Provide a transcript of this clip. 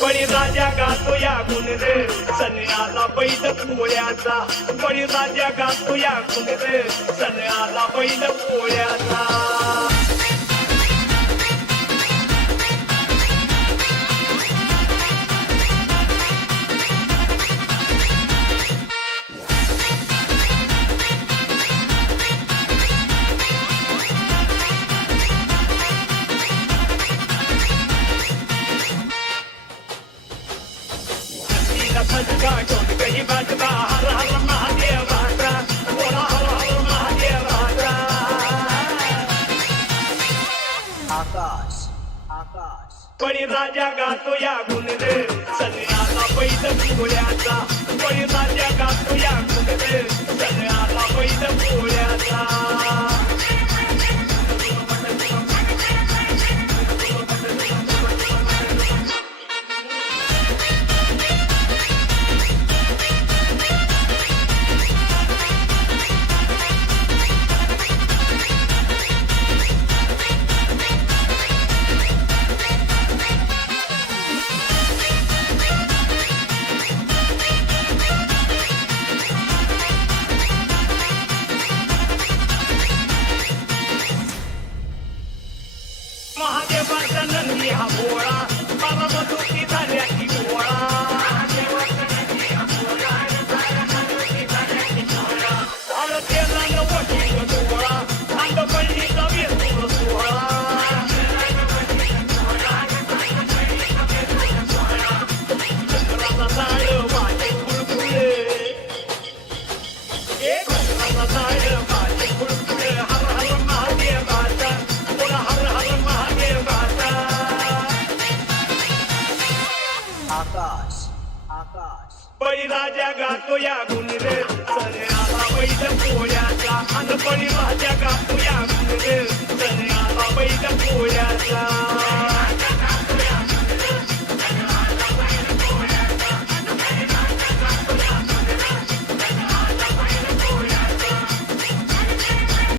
बळी राजा गातो या गुण रे सण आला बैल पोळ्याचा बळी राजा गातो या गुण रे सण आला बैल पोळ्याचा आकाश आकाश बळी राजा गातो या गुण रे सण आला बैल पोळ्याचा बळी राजा गातो या गुण रे सण आला बैल पोळ्याचा महादेवाचा नंदी हा भोळा बाबा मधुकी झाल्या की भोळा केला नवटी डोळा अंग पडलीचा वेसूर सोहळा चंद्राचा झाड माझे कुळकुळे एक चंद्राचा झाड माझे कुळकुळे हर हर महादेवाचा बोला हर हर महादेवाचा आकाश आकाश बळी राजा गातो या गुण रे